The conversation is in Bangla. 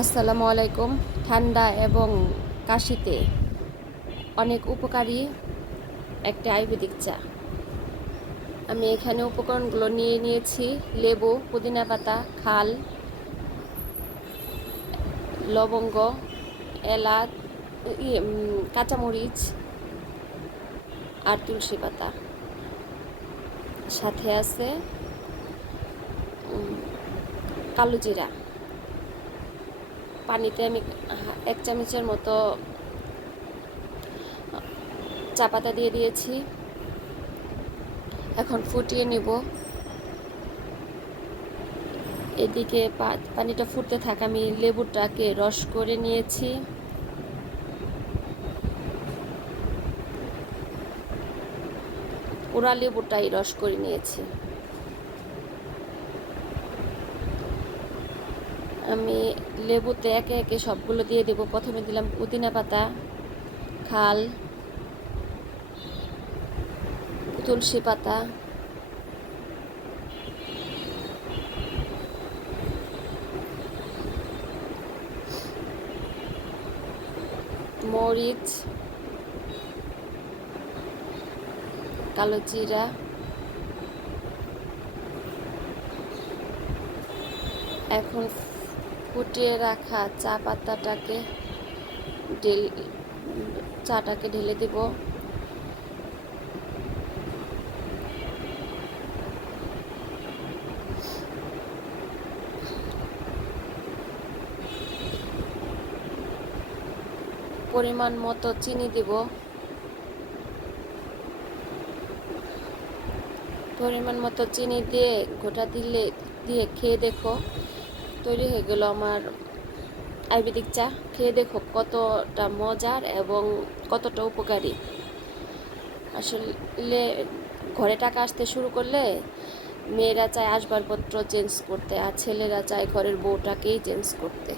আসসালামু আলাইকুম। ঠান্ডা এবং কাশিতে অনেক উপকারী একটা আয়ুর্বেদিক চা। আমি এখানে উপকরণগুলো নিয়ে নিয়েছি: লেবু, পুদিনা পাতা, খাল, লবঙ্গ, এলাচ, কাঁচামরিচ আর তুলসী পাতা। সাথে আছে কালো জিরা। পানিতে আমি 1 চামচের মতো চা পাতা দিয়ে দিয়েছি। এখন ফুটিয়ে নিব। এদিকে পানিটা ফুটতে থাকা আমি লেবুটাকে রস করে নিয়েছি। পুরা লেবুটাই রস করে নিয়েছি। আমি লেবুতে একে একে সবগুলো দিয়ে দেব। প্রথমে দিলাম পুদিনা পাতা, খাল, তুলসী পাতা, মরিচ, কালো জিরা, এখন ফুটিয়ে রাখা চাটাকে ঢেলে দিব। পরিমাণ মতো চিনি দিব। পরিমাণ মতো চিনি দিয়ে দিয়ে খেয়ে দেখো। তৈরি হয়ে গেল আমার আয়ুর্বেদিক চা। খেয়ে দেখো কতটা মজার এবং কতটা উপকারী। আসলে ঘরে টাকা আসতে শুরু করলে মেয়েরা চায় আসবাবপত্র চেঞ্জ করতে, আর ছেলেরা চায় ঘরের বউটাকেই চেঞ্জ করতে।